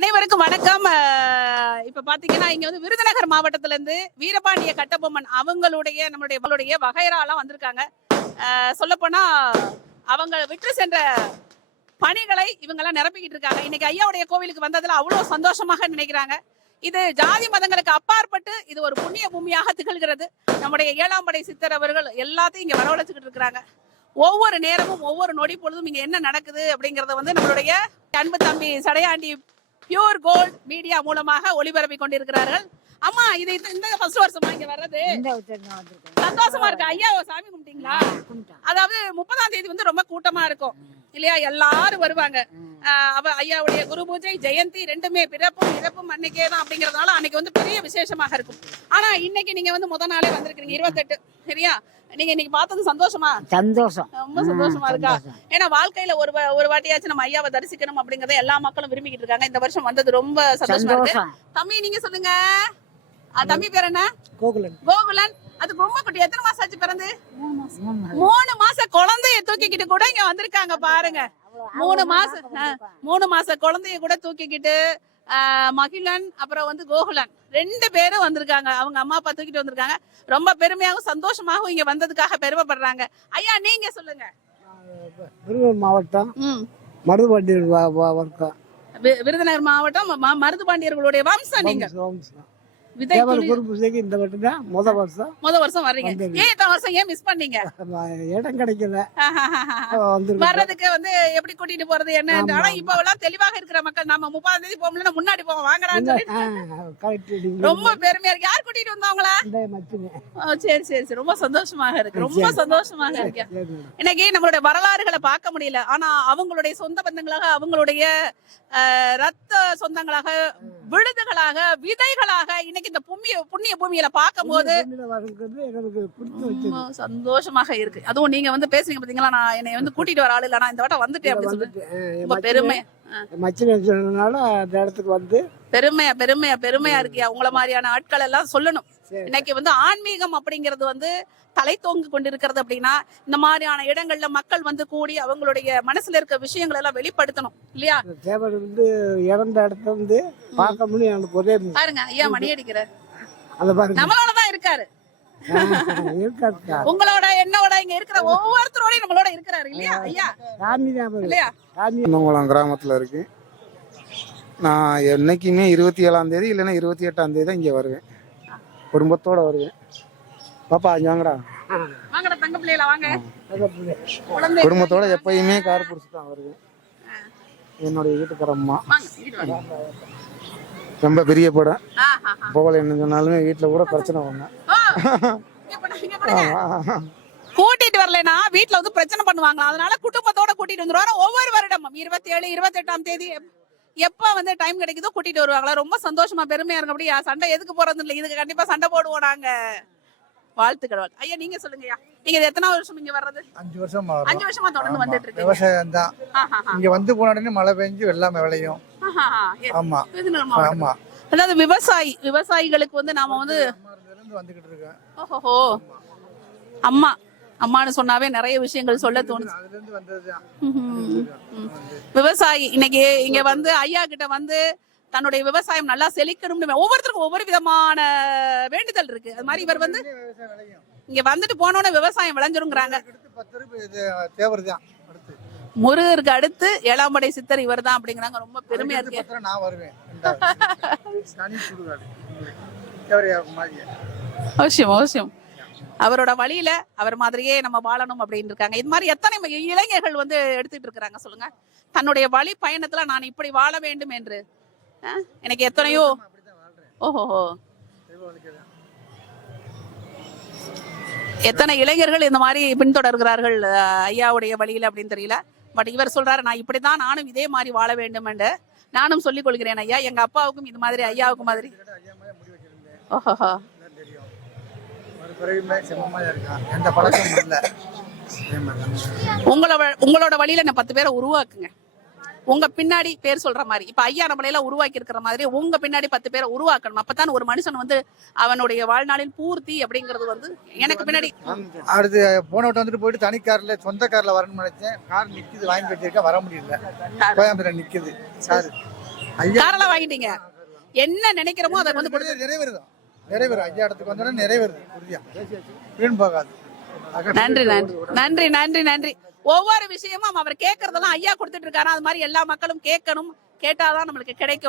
அனைவருக்கும் வணக்கம். இப்ப பாத்தீங்கன்னா இங்க வந்து விருதுநகர் மாவட்டத்துல இருந்து வீரபாண்டிய கட்டபொம்மன் நம்மளுடைய வகைராலாம் வந்திருக்காங்க. சொல்ல போனா அவங்க விட்டு சென்ற பணிகளை இவங்க எல்லாம் நிரப்பிக்கிட்டு இருக்காங்க. இன்னைக்கு ஐயாவுடைய கோவிலுக்கு வந்ததுல அவ்வளவு சந்தோஷமாக நினைக்கிறாங்க. இது ஜாதி மதங்களுக்கு அப்பாற்பட்டு இது ஒரு புண்ணிய பூமியாக திகழ்கிறது. நம்முடைய 7ஆம் படை சித்தர் அவர்கள் எல்லாத்தையும் இங்க வரவழைச்சுக்கிட்டு இருக்கிறாங்க. ஒவ்வொரு நேரமும் ஒவ்வொரு நொடி பொழுதும் இங்க என்ன நடக்குது அப்படிங்கறத வந்து நம்மளுடைய அன்பு தம்பி சடையாண்டி பியூர் கோல்ட் மீடியா மூலமாக ஒளிபரப்பி கொண்டிருக்கிறார்கள். அம்மா, இது இந்த ஃபர்ஸ்ட் வருஷமா இங்க வர்றது சந்தோஷமா இருக்கு. ஐயா சாமி கும்பிட்டீங்களா? அதாவது 30ஆம் தேதி வந்து ரொம்ப கூட்டமா இருக்கும் இல்லையா? எல்லாரும் வருவாங்க. ஐயாவுடைய குரு பூஜை ஜெயந்தி ரெண்டுமே பிறப்பும் இறப்பும் அன்னைக்கே தான் அப்படிங்கறதுனால அன்னைக்கு வந்து பெரிய விசேஷமாக இருக்கும். ஆனா இன்னைக்கு நீங்க வந்து முத நாளே வந்திருக்கீங்க 28 சரியா? நீங்க இன்னைக்கு பார்த்தது சந்தோஷமா? சந்தோஷம், ரொம்ப சந்தோஷமா இருக்கா? ஏன்னா வாழ்க்கையில ஒரு வாட்டியாச்சும் நம்ம ஐயாவை தரிசிக்கணும் அப்படிங்கறத எல்லா மக்களும் விரும்பிக்கிட்டு இருக்காங்க. இந்த வருஷம் வந்தது ரொம்ப சந்தோஷமா இருக்கு. தம்பி நீங்க சொல்லுங்க, தம்பி பேர் என்ன? கோகுலன். கோகுலன். அதுக்கு ரொம்ப குட்டி. எத்தனை மாசம் ஆச்சு பிறந்து? 3 மாசம் குழந்தைய தூக்கிக்கிட்டு கூட இங்க வந்திருக்காங்க பாருங்க. 3 மாச குழந்தைய கூட தூக்கிக்கிட்டு மகிழன் அப்புறம் வந்து கோகுலன் 2 பேரும் வந்திருக்காங்க. அவங்க அம்மா அப்பா தூக்கிட்டு வந்திருக்காங்க. ரொம்ப பெருமையாகவும் சந்தோஷமாகவும் இங்க வந்ததுக்காக பெருமைப்படுறாங்க. ஐயா நீங்க சொல்லுங்க. விருதுநகர் மாவட்டம் மருதுபாண்டியர் விருதுநகர் மாவட்டம் மருதுபாண்டியர்களுடைய வம்சம் நீங்க. இந்த முத வருஷம் வர்றீங்க. இத்தனை வருஷம் ஏன் மிஸ் பண்ணீங்க? இடம் கிடைக்கல. வர்றதுக்கு வந்து எப்படி கூட்டிட்டு போறது என்ன? ஆனா இப்ப எல்லாம் தெளிவாக இருக்கிற மக்கள் நம்ம 30ஆம் தேதி போகணும்னா முன்னாடி போவோம் வாங்கடான்னு சொல்லி ரொம்ப பெருமையா இருக்கு. யார் கூட்டிட்டு வந்தவங்களா? சரி சரி சரி, ரொம்ப சந்தோஷமாக இருக்கு. ரொம்ப சந்தோஷமாக இருக்கு. இன்னைக்கு நம்மளுடைய வரலாறுகளை பார்க்க முடியல. ஆனா அவங்களுடைய சொந்த பந்தங்களாக, அவங்களுடைய ரத்த சொந்தங்களாக, விழுதுகளாக, விதைகளாக இன்னைக்கு இந்த புண்ணிய பூமியில பார்க்கும் போது சந்தோஷமாக இருக்கு. அதுவும் நீங்க வந்து பேசுறீங்க பாத்தீங்களா, நான் என்னை வந்து கூட்டிட்டு வர ஆளு இல்ல, நான் இந்த வட்டம் வந்துட்டேன் அப்படின்னு சொல்லிட்டு பெருமை இடத்துக்கு வந்து பெருமையா இருக்கியா? உங்களை மாதிரியான ஆட்கள் எல்லாம் சொல்லணும். இன்னைக்கு வந்து ஆன்மீகம் அப்படிங்கிறது வந்து தலை தோங்கி கொண்டிருக்கிறது அப்படின்னா இந்த மாதிரியான இடங்கள்ல மக்கள் வந்து கூடி அவங்களுடைய மனசுல இருக்க விஷயங்கள் எல்லாம் வெளிப்படுத்தணும் இல்லையா? தேவர் வந்து இறந்த இடத்த வந்து பார்க்க முடியும். எனக்கு ஒரே பாருங்க ஐயா மணி அடிக்கிறார். நம்மளோடதான் இருக்காரு. உங்களோட என்னோட இங்க இருக்கிற ஒவ்வொருத்தரோடய நம்மளோட இருக்கிறாரு இல்லையா ஐயா? இல்லையா? கிராமத்துல இருக்கு. நான் என்னைக்குமே 27ஆம் தேதி இல்லைன்னா 28ஆம் தேதி தான் இங்க வருவேன். குடும்பத்தோட வருவேன். பாப்பா வாங்கடா, தங்க பிள்ளைகளா வாங்க. குடும்பத்தோட எப்பயுமே கார் பிடிச்சி தான் வருவேன். என்னுடைய வீட்டுக்கார அம்மா ரொம்ப பெரிய படம் போகல என்ன சொன்னாலுமே வீட்டுல கூட பிரச்சனை பண்ண கூட்டிட்டு வரலன்னா வீட்டுல வந்து பிரச்சனை பண்ணுவாங்க. அதனால குடும்பத்தோட கூட்டிட்டு வந்துருவாங்க. ஒவ்வொரு வருடமும் 27 28ஆம் தேதி எப்ப வந்து டைம் கிடைக்குதோ கூட்டிட்டு வருவாங்களா. ரொம்ப சந்தோஷமா பெருமையா இருக்கு. அப்படியா? சண்டை எதுக்கு போறது இல்லை, இதுக்கு கண்டிப்பா சண்டை போடுவோம் நாங்க. வாழ்த்துக்கள். ஐயா நீங்க சொல்லுங்கய்யா, நீங்க எத்தனை வருஷம் இங்க வர்றது? 5 வருஷமா 5 வருஷமா தொடர்ந்து வந்துட்டு இருக்கு. விவசாயம் தான். இங்க வந்து போன உடனே மழை பெஞ்சு எல்லாமே விளையும். ஆமா ஆமா. அதாவது விவசாயிகளுக்கு வந்து நாம வந்து வந்துகிட்டு இருக்கேன். ஓஹோ, அம்மான்னு சொன்னாவே நிறைய விஷயங்கள் சொல்ல தோணுது. விவசாயி இன்னைக்கு இங்க வந்து ஐயா கிட்ட வந்து தன்னுடைய விவசாயம் நல்லா செழிக்கணும்னு ஒவ்வொருத்தருக்கும் ஒவ்வொரு விதமான வேண்டுதல் இருக்கு. அது மாதிரி இவர் வந்து இங்க வந்துட்டு போனோன்னு விவசாயம் விளைஞ்சிருங்கிறாங்க. முருகருக்கு அடுத்து 7ஆம் படை சித்தர் இவர் தான் அப்படிங்கிறாங்க. ரொம்ப பெருமையா இருக்கு. நான் வருவேன். அவசியம் அவசியம். அவரோட வழியில அவர் மாதிரியே நம்ம வாழணும் அப்படின்னு இருக்காங்க. இது மாதிரி எத்தனை இளைஞர்கள் வந்து எடுத்துட்டு இருக்கிறாங்க சொல்லுங்க. தன்னுடைய வழி பயணத்துல நான் இப்படி வாழ வேண்டும் என்று எனக்கு எத்தனையோ. ஓஹோ, எத்தனை இளைஞர்கள் இந்த மாதிரி பின்தொடர்கிறார்கள் ஐயாவுடைய வழியில அப்படின்னு தெரியல. பட் இவர் சொல்றாரு நான் இப்படிதான் நானும் இதே மாதிரி வாழ வேண்டும் என்று நானும் சொல்லிக் கொள்கிறேன் ஐயா. எங்க அப்பாவுக்கும் இது மாதிரி ஐயாவுக்கு மாதிரி. ஓஹோ, உங்களோட வழியில நான் 10 பேரை உருவாக்குங்க. உங்க பின்னாடி பேர் சொல்ற மாதிரி இப்ப ஐயா நம்மளையெல்லாம் உருவாக்கி இருக்கிற மாதிரி உங்க பின்னாடி 10 பேரை உருவாக்கணும். அப்பதான் ஒரு மனுஷன் வந்து அவனுடைய வாழ்நாளில் பூர்த்தி அப்படிங்கிறது வந்து. எனக்கு பின்னாடி அடுத்து போன விட்டு வந்துட்டு போயிட்டு தனி கார்ல சொந்த கார்ல வரணும்னு நினைச்சேன். கார் நிக்குது, வாங்கி வச்சிருக்கேன், வர முடியல. கோயம்புத்தூர்ல நிக்குது சார். ஐயா காரெல்லாம் வாங்கிட்டீங்க, என்ன நினைக்கிறோமோ அதை வந்து கொடுத்து நிறைவேறுதான், நிறைவேறும். ஐயா இடத்துக்கு வந்தோடனே நிறைவேறுது, உறுதியா வீண் போகாது. நன்றி நன்றி நன்றி நன்றி நன்றி. ஒவ்வொரு விஷயமும் அவர் கேட்கறதெல்லாம் ஐயா கொடுத்துட்டு இருக்காரு. அது மாதிரி எல்லா மக்களும் கேட்கணும், கேட்டாதான் நம்மளுக்கு கிடைக்கும்.